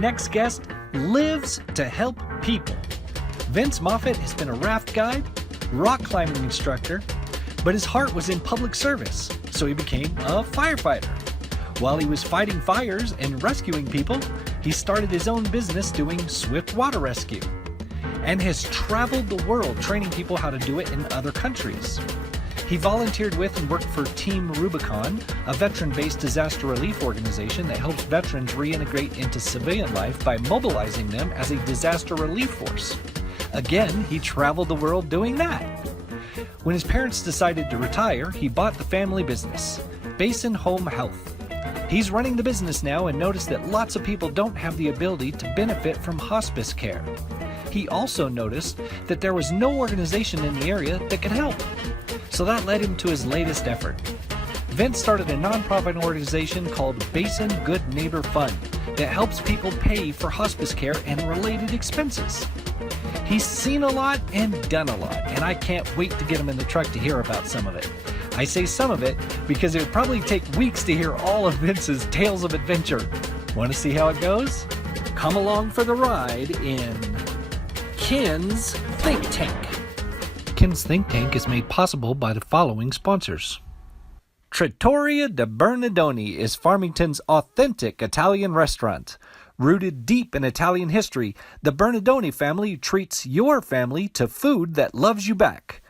next guest lives to help people. Vince Moffitt has been a raft guide, rock climbing instructor, but his heart was in public service, so he became a firefighter. While he was fighting fires and rescuing people, he started his own business doing swift water rescue, and has traveled the world training people how to do it in other countries. He volunteered with and worked for Team Rubicon, a veteran-based disaster relief organization that helps veterans reintegrate into civilian life by mobilizing them as a disaster relief force. Again, he traveled the world doing that. When his parents decided to retire, he bought the family business, Basin Home Health. He's running the business now and noticed that lots of people don't have the ability to benefit from hospice care. He also noticed that there was no organization in the area that could help. So that led him to his latest effort. Vince started a nonprofit organization called Basin Good Neighbor Fund that helps people pay for hospice care and related expenses. He's seen a lot and done a lot, and I can't wait to get him in the truck to hear about some of it. I say some of it because it would probably take weeks to hear all of Vince's tales of adventure. Want to see how it goes? Come along for the ride in Ken's Think Tank. Ken's Think Tank is made possible by the following sponsors. Trattoria di Bernardoni is Farmington's authentic Italian restaurant. Rooted deep in Italian history, the Bernardoni family treats your family to food that loves you back.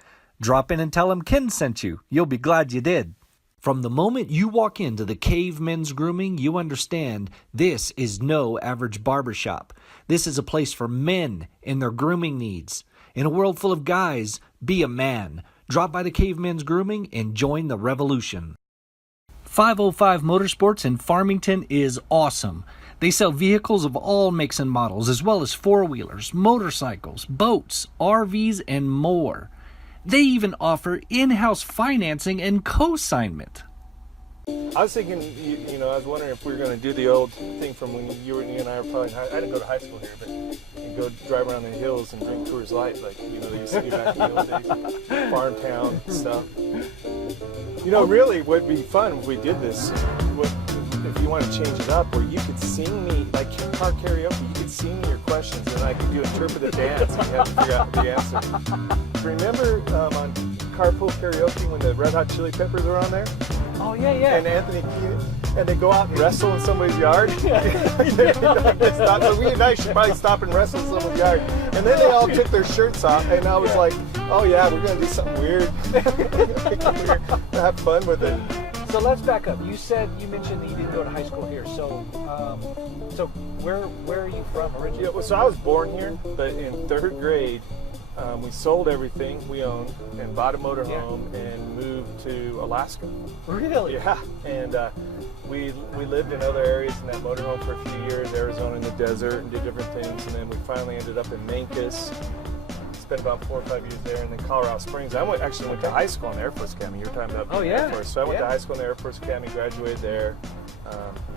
Drop in and tell them Ken sent you. You'll be glad you did. From the moment you walk into the Cave Men's Grooming, you understand this is no average barbershop. This is a place for men and their grooming needs. In a world full of guys, be a man. Drop by the Cave Men's Grooming and join the revolution. 505 Motorsports in Farmington is awesome. They sell vehicles of all makes and models, as well as four-wheelers, motorcycles, boats, RVs, and more. They even offer in-house financing and co-signment. I was thinking, I was wondering if we were going to do the old thing from when you and I were probably, I didn't go to high school here, but you go drive around the hills and drink Coors Light, like, they used to do back in the old days, farm town stuff. Really would be fun if we did this. If you want to change it up, where you could sing me, like car karaoke, you could sing me your questions and I could do interpretive dance and you have to figure out the answer. Remember on Carpool Karaoke when the Red Hot Chili Peppers were on there? Oh, yeah. And Anthony Kiedis, and they go out and wrestle in somebody's yard. So we and I should probably stop and wrestle in someone's yard. And then they all took their shirts off, and I was like, oh yeah, we're going to do something weird. Have fun with it. So let's back up. You mentioned that you didn't go to high school here. So where are you from originally? Yeah, so I was born here, but in third grade, we sold everything we owned and bought a motorhome and moved to Alaska. Really? Yeah, and we lived in other areas in that motorhome for a few years, Arizona in the desert, and did different things, and then we finally ended up in Mancos. Spent about 4 or 5 years there, and then Colorado Springs. I actually went to high school in the Air Force Academy. You were talking about Air Force. So I went to high school in the Air Force Academy, graduated there,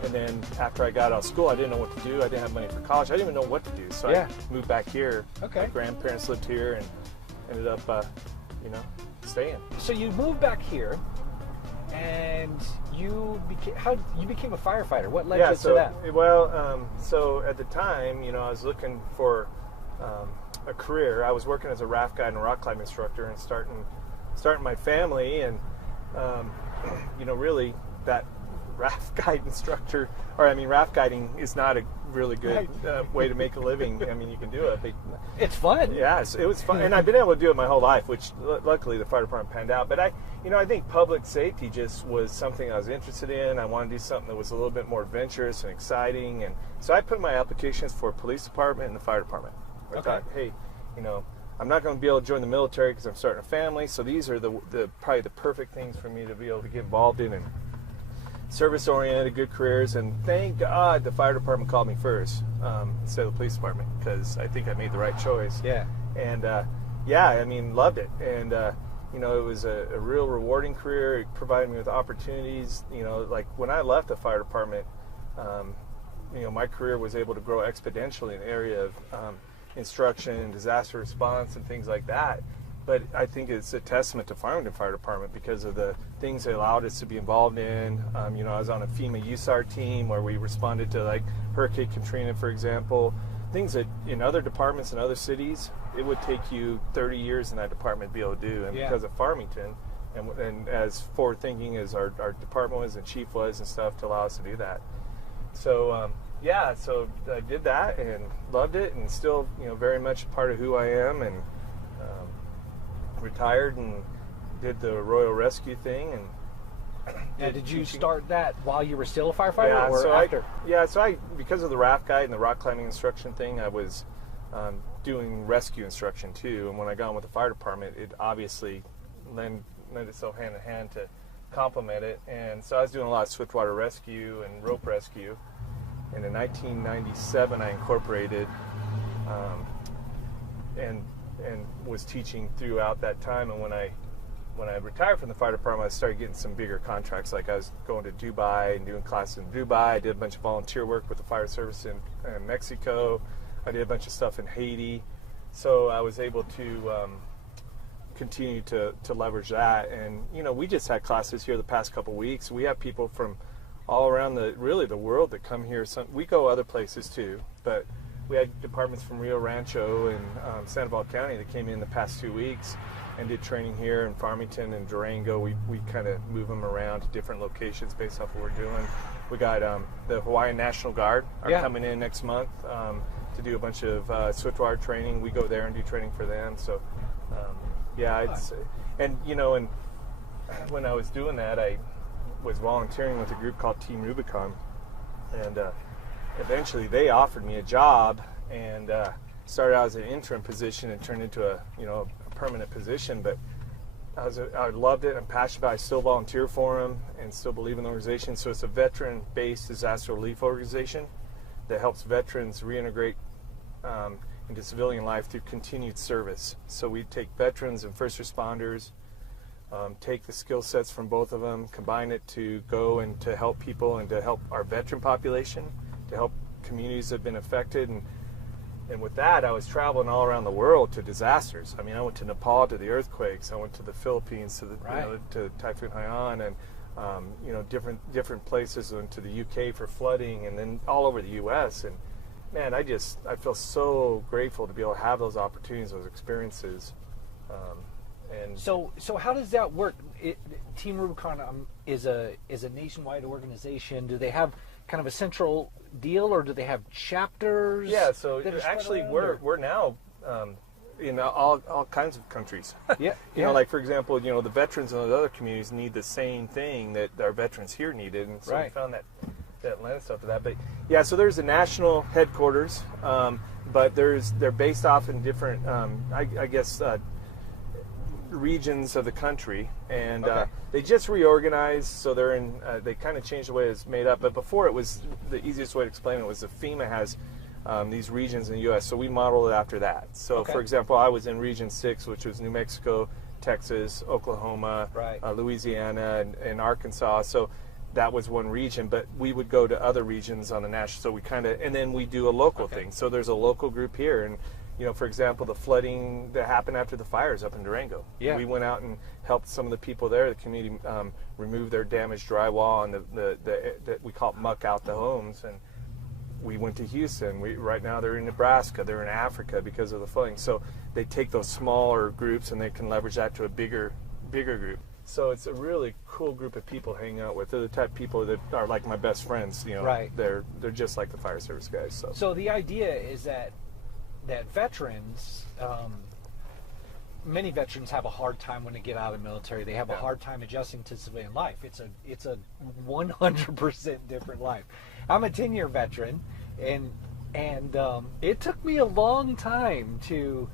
and then after I got out of school, I didn't know what to do. I didn't have money for college. I didn't even know what to do. So I moved back here. Okay. My grandparents lived here, and ended up, staying. So you moved back here, and you became a firefighter. What led you to that? Well, so at the time, I was looking for a career. I was working as a raft guide and a rock climbing instructor, and starting my family, and really that raft guide instructor, raft guiding is not a really good way to make a living. I mean, you can do it, but it's fun. Yeah, it was fun, and I've been able to do it my whole life, which luckily the fire department panned out. But I think public safety just was something I was interested in. I wanted to do something that was a little bit more adventurous and exciting, and so I put my applications for police department and the fire department. I thought, hey, I'm not going to be able to join the military because I'm starting a family, so these are probably the perfect things for me to be able to get involved in, and service-oriented, good careers. And thank God the fire department called me first instead of the police department, because I think I made the right choice. Yeah. And loved it. And it was a real rewarding career. It provided me with opportunities. Like when I left the fire department, my career was able to grow exponentially in the area of instruction and disaster response and things like that. But I think it's a testament to Farmington Fire Department because of the things they allowed us to be involved in. I was on a FEMA USAR team where we responded to Hurricane Katrina, for example, things that in other departments in other cities, it would take you 30 years in that department to be able to do. And because of Farmington, and as forward-thinking as our department was and chief was and stuff, to allow us to do that. So, so I did that and loved it, and still, very much a part of who I am, and retired and did the Royal Rescue thing. And now, did you start that while you were still a firefighter, or after? So because of the raft guide and the rock climbing instruction thing, I was doing rescue instruction too. And when I got on with the fire department, it obviously lent itself hand in hand to complement it. And so I was doing a lot of swiftwater rescue and rope rescue. And in 1997, I incorporated and was teaching throughout that time. And when I retired from the fire department, I started getting some bigger contracts. Like I was going to Dubai and doing classes in Dubai. I did a bunch of volunteer work with the fire service in Mexico. I did a bunch of stuff in Haiti. So I was able to continue to leverage that. And, we just had classes here the past couple weeks. We have people from all around the world that come here. We go other places too, but we had departments from Rio Rancho and Sandoval County that came in the past 2 weeks and did training here in Farmington and Durango. We kind of move them around to different locations based off what we're doing. We got the Hawaiian National Guard are coming in next month to do a bunch of swiftwater training. We go there and do training for them. So, it's and when I was doing that, I was volunteering with a group called Team Rubicon, and eventually they offered me a job, and started out as an interim position and turned into a permanent position. But I loved it. I'm passionate about it. I still volunteer for them and still believe in the organization. So it's a veteran-based disaster relief organization that helps veterans reintegrate into civilian life through continued service. So we take veterans and first responders, take the skill sets from both of them, combine it to go and to help people and to help our veteran population, to help communities that have been affected. And with that, I was traveling all around the world to disasters. I mean, I went to Nepal to the earthquakes. I went to the Philippines to the to Typhoon Haiyan, and different places. I went to the UK for flooding, and then all over the U.S. And man, I feel so grateful to be able to have those opportunities, those experiences. And so how does that work? Team Rubicon is a nationwide organization. Do they have kind of a central deal, or do they have chapters? Yeah, so actually we're now in all kinds of countries. Like for example, the veterans in those other communities need the same thing that our veterans here needed, and so we found that lent itself to that. But yeah, so there's a national headquarters, but they're based off in different, regions of the country, and they just reorganized, so they're in they kind of changed the way it's made up. But before, it was the easiest way to explain it was that FEMA has these regions in the U.S., so we modeled it after that. So for example, I was in Region 6, which was New Mexico, Texas, Oklahoma, Louisiana, and Arkansas. So that was one region, but we would go to other regions on the national, so we and then we do a local thing. So there's a local group here, and for example, the flooding that happened after the fires up in Durango. We went out and helped some of the people there, the community, remove their damaged drywall and the we call it muck out the homes. And we went to Houston. Right now they're in Nebraska. They're in Africa because of the flooding. So they take those smaller groups and they can leverage that to a bigger group. So it's a really cool group of people to hang out with. They're the type of people that are like my best friends. They're just like the fire service guys. So the idea is that veterans, many veterans have a hard time when they get out of the military. They have a hard time adjusting to civilian life. It's a 100% different life. I'm a 10-year veteran, and it took me a long time to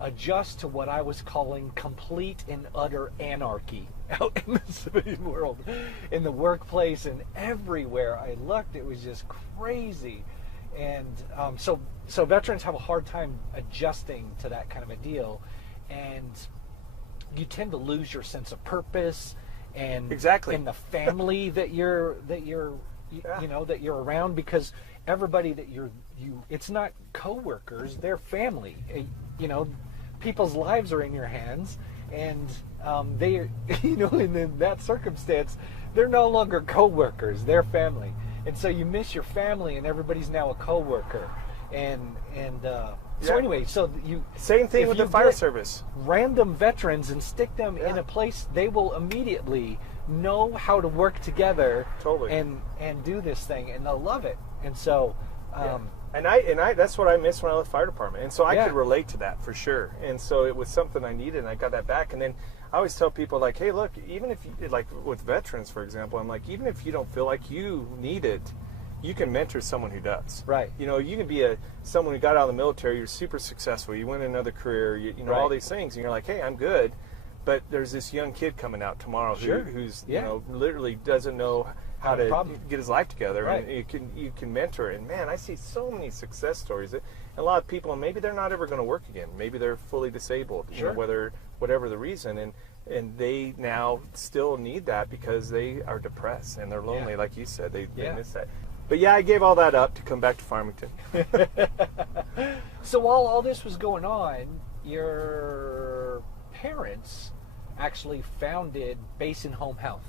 adjust to what I was calling complete and utter anarchy out in the civilian world, in the workplace, and everywhere I looked. It was just crazy. And so veterans have a hard time adjusting to that kind of a deal, and you tend to lose your sense of purpose and in the family that you're around, because everybody that it's not coworkers, they're family. People's lives are in your hands, and they in that circumstance, they're no longer coworkers, they're family. And so you miss your family, and everybody's now a coworker. So Yeah. anyway, so you Same thing if with the you fire get service. random veterans and stick them in Yeah. a place, they will immediately know how to work together Totally. and do this thing, and they'll love it. And so And I that's what I missed when I left fire department, and so I Yeah. could relate to that for sure. And so it was something I needed, and I got that back. And then I always tell people, like, hey, look, even if you, like with veterans, for example, I'm like, even if you don't feel like you need it, you can mentor someone who does. Right. You know, you can be someone who got out of the military, you're super successful, you went another career, you know, all Right. these things, and you're like, hey, I'm good. But there's this young kid coming out tomorrow Sure. who's Yeah. you know, literally doesn't know how No to problem. get his life together, Right. and you can mentor. And man, I see so many success stories. And a lot of people, and maybe they're not ever going to work again. Maybe they're fully disabled, you Sure. know, whatever the reason, and they now still need that because they are depressed and they're lonely, Yeah. like you said. They Yeah. miss that. But yeah, I gave all that up to come back to Farmington. So while all this was going on, your parents actually founded Basin Home Health.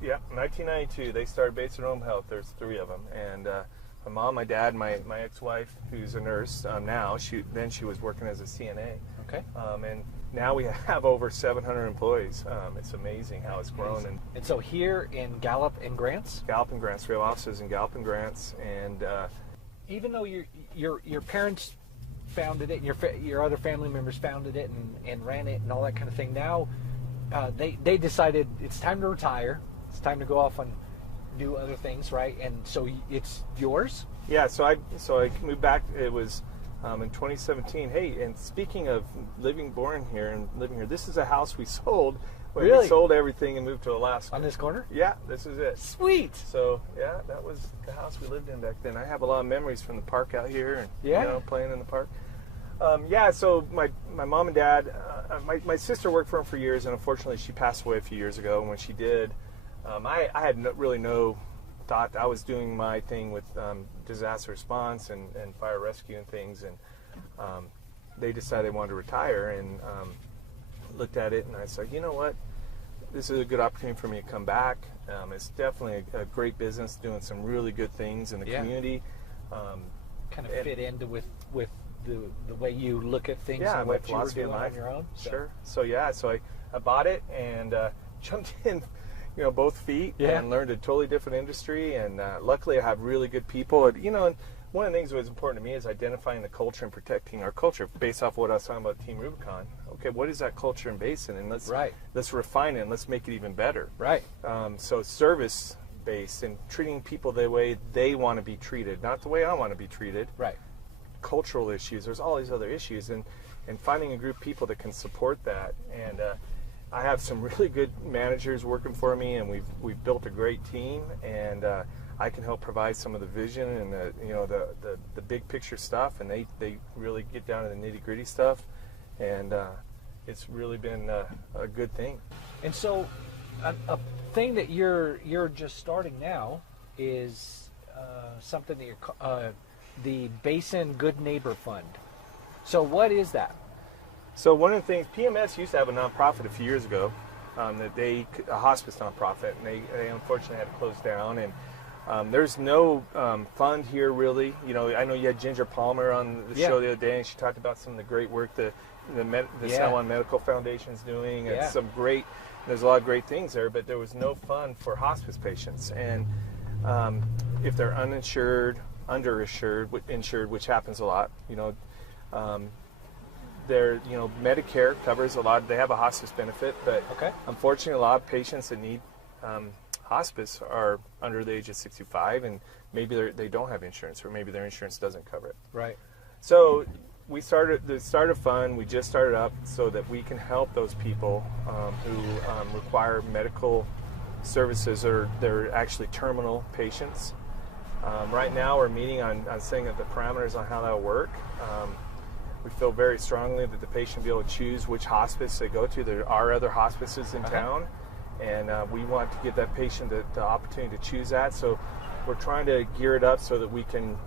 Yeah, 1992, they started Basin Home Health. There's 3 of them, and my mom, my dad, my ex-wife, who's a nurse now. She was working as a CNA, Okay. and now we have over 700 employees. It's amazing how it's grown. And so here in Gallup and Grants, Gallup and Grants, we have offices in Gallup and Grants, and even though your parents founded it and your other family members founded it and ran it and all that kind of thing, now they decided it's time to retire. It's time to go off and do other things, right? And so it's yours. yeah, so I moved back. It was in 2017. Hey, and speaking of born here and living here, this is a house we sold when Really? we sold everything and moved to Alaska. On this corner? Yeah, this is it. Sweet. So yeah, that was the house we lived in back then. I have a lot of memories from the park out here, and Yeah. you know, playing in the park. Yeah, so my mom and dad, my sister worked for them for years, and unfortunately she passed away a few years ago. And when she did, I had really no thought. I was doing my thing with disaster response and fire rescue and things, and they decided they wanted to retire, and looked at it, and I said, you know what, this is a good opportunity for me to come back. It's definitely a great business, doing some really good things in the Yeah. community. Kind of fit into with the way you look at things Yeah, and my what you were philosophy in doing on life. your own. So. Sure. So yeah, so I bought it and jumped in, you know, both feet, Yeah. and learned a totally different industry. And luckily, I have really good people. And, you know, and one of the things that was important to me is identifying the culture and protecting our culture based off what I was talking about Team Rubicon. Okay, what is that culture in Basin? And let's refine it and let's make it even better. Right. So service based and treating people the way they want to be treated, not the way I want to be treated. Right. Cultural issues, there's all these other issues, and finding a group of people that can support that. And I have some really good managers working for me, and we've built a great team, and I can help provide some of the vision and the big picture stuff, and they really get down to the nitty gritty stuff, and it's really been a good thing. And so, a thing that you're just starting now is something that you're the Basin Good Neighbor Fund. So what is that? So one of the things, PMS used to have a nonprofit a few years ago, a hospice nonprofit, and they unfortunately had to close down. And there's no fund here really. You know, I know you had Ginger Palmer on the show the other day, and she talked about some of the great work the San Juan Medical Foundation is doing. And there's a lot of great things there, but there was no fund for hospice patients. And if they're uninsured, underinsured, insured, which happens a lot, you know, Medicare covers a lot. They have a hospice benefit, but unfortunately, a lot of patients that need hospice are under the age of 65, and maybe they don't have insurance, or maybe their insurance doesn't cover it. Right. So we started a fund. We just started up so that we can help those people who require medical services, or they're actually terminal patients. Right now, we're meeting on setting up the parameters on how that'll work. We feel very strongly that the patient will be able to choose which hospice they go to. There are other hospices in town, and we want to give that patient the opportunity to choose that. So we're trying to gear it up so that we can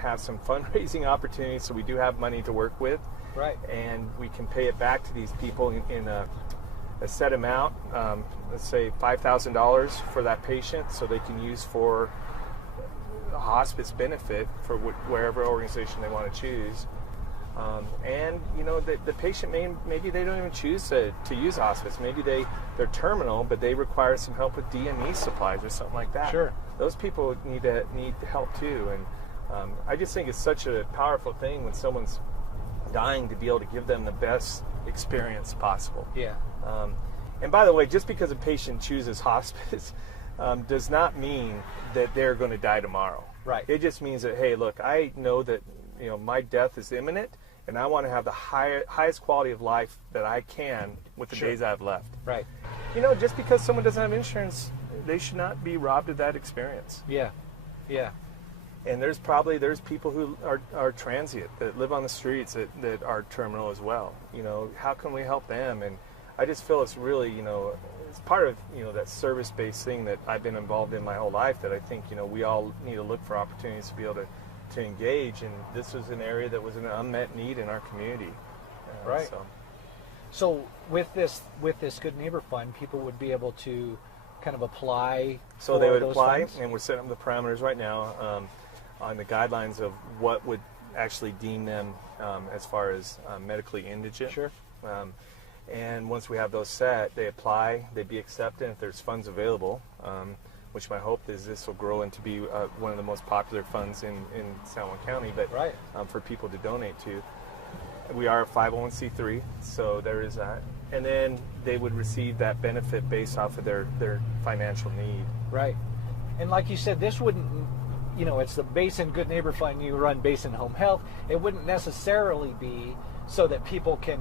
have some fundraising opportunities, so we do have money to work with. Right. And we can pay it back to these people in a set amount, let's say $5,000 for that patient, so they can use for hospice benefit for wherever organization they want to choose. And the patient maybe they don't even choose to use hospice. Maybe they're terminal, but they require some help with DME supplies or something like that. Sure. Those people need help too. And I just think it's such a powerful thing when someone's dying to be able to give them the best experience possible. Yeah. And by the way, just because a patient chooses hospice does not mean that they're going to die tomorrow. Right. It just means that, hey, look, I know that my death is imminent, and I want to have the highest quality of life that I can with the days I have left. Right. Just because someone doesn't have insurance, they should not be robbed of that experience. Yeah. Yeah. And there's people who are transient, that live on the streets, that are terminal as well. How can we help them? And I just feel it's really, it's part of, that service-based thing that I've been involved in my whole life, that I think, we all need to look for opportunities to be able to engage. And this was an area that was an unmet need in our community. Right. So with this Good Neighbor Fund, people would be able to kind of apply. So they would those apply, funds? and we're setting up the parameters right now on the guidelines of what would actually deem them as far as medically indigent. Sure. And once we have those set, they apply, they'd be accepted. If there's funds available, which my hope is this will grow into be one of the most popular funds in San Juan County, but Right. For people to donate to. We are a 501c3, so there is that. And then they would receive that benefit based off of their financial need. Right. And like you said, this wouldn't, it's the Basin Good Neighbor Fund, you run Basin Home Health. It wouldn't necessarily be so that people can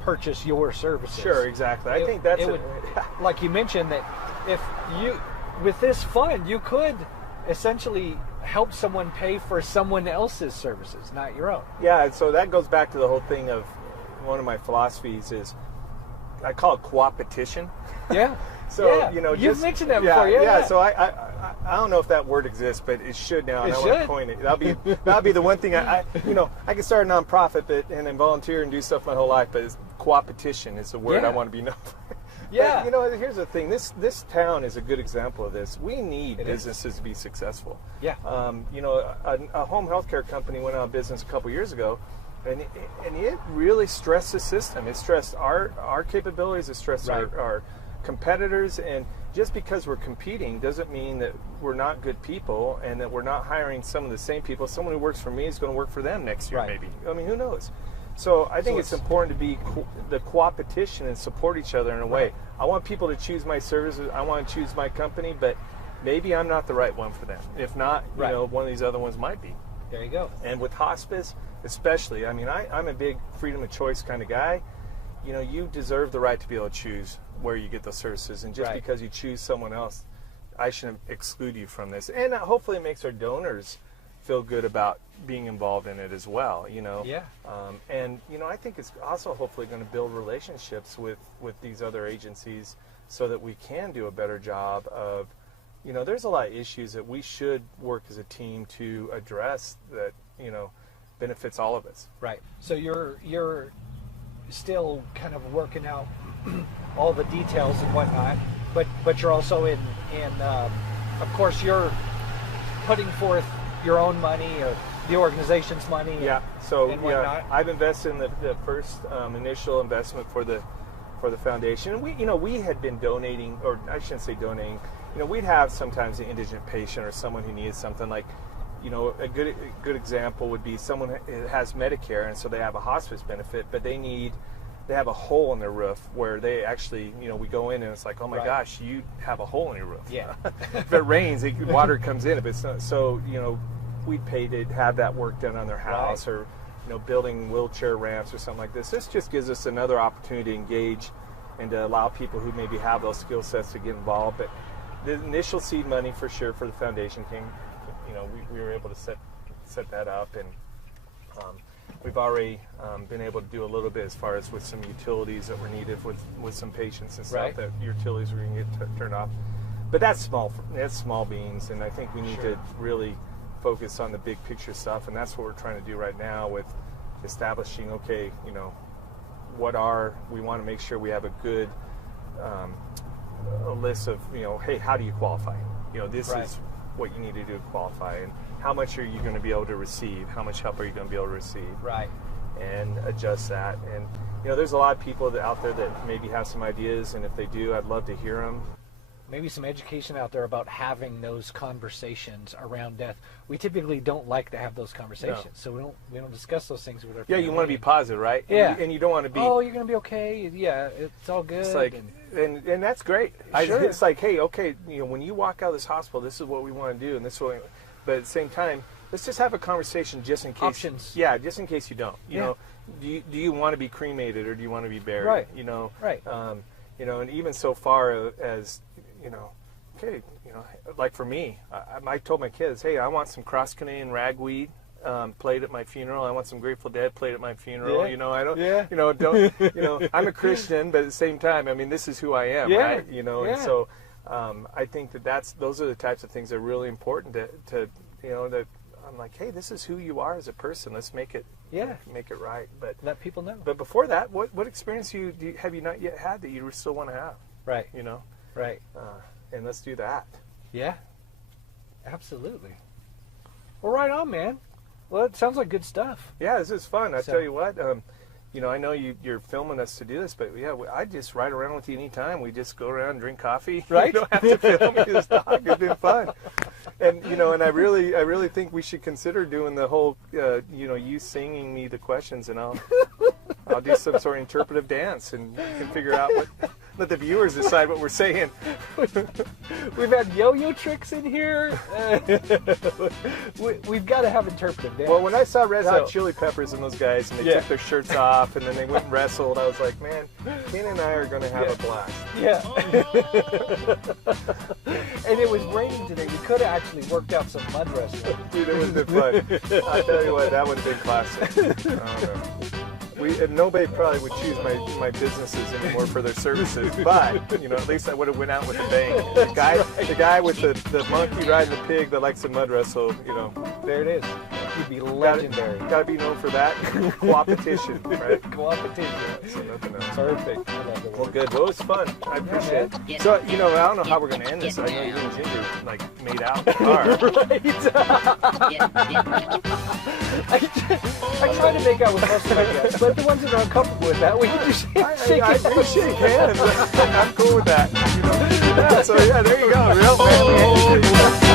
purchase your services. Sure, exactly. I think that's would, like you mentioned, that if you, with this fund, you could essentially help someone pay for someone else's services, not your own. Yeah, and so that goes back to the whole thing of one of my philosophies is, I call it co-opetition. Yeah. So, yeah. You've mentioned that before. Yeah. So I don't know if that word exists, but it should now. And It I want to should. coin it. That'll be the one thing I can start a nonprofit and then volunteer and do stuff my whole life, but it's co-opetition is the word I want to be known for. Yeah. But, here's the thing. This town is a good example of this. We need businesses to be successful. Yeah. A home health care company went out of business a couple years ago, and it really stressed the system. It stressed our capabilities. It stressed our competitors. And just because we're competing doesn't mean that we're not good people and that we're not hiring some of the same people. Someone who works for me is going to work for them next year, maybe. I mean, who knows? So I think it's important to be the co-opetition and support each other in a way. I want people to choose my services. I want to choose my company, but maybe I'm not the right one for them. If not, one of these other ones might be. There you go. And with hospice, especially, I mean, I'm a big freedom of choice kind of guy. You deserve the right to be able to choose where you get those services. And just because you choose someone else, I shouldn't exclude you from this. And hopefully it makes our donors feel good about being involved in it as well, Yeah. And I think it's also hopefully going to build relationships with these other agencies so that we can do a better job of, there's a lot of issues that we should work as a team to address that, benefits all of us. Right. So you're still kind of working out all the details and whatnot, but you're also in of course you're putting forth your own money or the organization's money. Yeah. So and whatnot. I've invested in the first initial investment for the foundation. And we had been donating, or I shouldn't say donating. We'd have sometimes an indigent patient or someone who needs something like, a good example would be someone who has Medicare, and so they have a hospice benefit, but they have a hole in their roof where they actually, we go in and it's like, oh my gosh, you have a hole in your roof. Yeah. If it rains, water comes in. If it's not, so, we'd pay to have that work done on their house or, building wheelchair ramps or something like this. This just gives us another opportunity to engage and to allow people who maybe have those skill sets to get involved. But the initial seed money for sure for the foundation came, we were able to set that up, and we've already been able to do a little bit as far as with some utilities that were needed with some patients and stuff that utilities were going to get turned off. But that's small beans, and I think we need to really focus on the big picture stuff, and that's what we're trying to do right now with establishing, okay, we want to make sure we have a good a list of, hey, how do you qualify? This is what you need to do to qualify, and how much are you going to be able to receive, how much help are you going to be able to receive, Right. and adjust that. And there's a lot of people out there that maybe have some ideas, and if they do, I'd love to hear them. Maybe some education out there about having those conversations around death. We typically don't like to have those conversations, so we don't discuss those things with our family. You want to be positive, right? Yeah. And you don't want to be... Oh, you're going to be okay. Yeah, it's all good. It's like, and that's great. Sure. It's like, hey, okay, when you walk out of this hospital, this is what we want to do, and this is what but at the same time, let's just have a conversation just in case. Options. Yeah, just in case you don't. You Yeah. know, do you want to be cremated or do you want to be buried? Right. Right. And even so far as, okay, like for me, I told my kids, hey, I want some Cross Canadian ragweed played at my funeral. I want some Grateful Dead played at my funeral. Yeah. I don't. Yeah. Don't. I'm a Christian, but at the same time, I mean, this is who I am, Yeah. right? Yeah. And so I think those are the types of things that are really important to that I'm like, hey, this is who you are as a person. Let's make it make it right. But let people know. But before that, what experience have you not yet had that you still want to have? Right. Right. And let's do that. Yeah. Absolutely. Well, right on, man. Well, it sounds like good stuff. Yeah, this is fun. I tell you what, I know you're filming us to do this, but yeah, I just ride around with you anytime. We just go around and drink coffee. Right. You don't have to film me just talk. It's been fun. And and I really think we should consider doing the whole, you singing me the questions, and I'll do some sort of interpretive dance, and you can figure out let the viewers decide what we're saying. We've had yo-yo tricks in here. We've got to have interpretive dance. Well, when I saw Red Hot Chili Peppers and those guys, and they Yeah. took their shirts off, and then they went and wrestled, I was like, man, Ken and I are going to have a blast. Yeah. And it was raining today. We could have actually worked out some mud wrestling. Dude, it would have been fun. I tell you what, that would have been classic. Nobody probably would choose my businesses anymore for their services, but at least I would have went out with a bang. The guy with the monkey riding the pig that likes to mud wrestle, There it is. You'd be legendary. Got to be known for that. Co-opetition, right? Co-opetition. So nothing else. Perfect. I love it. Well, good. Well, it was fun. I appreciate it. So, I don't know how we're going to end this. I know you and Ginger, made out in the Right. I try to make out with most of my guests, but the ones that are uncomfortable with that, we can just shake I it. do shake hands. I'm cool with that. So, yeah, there you go. Real family.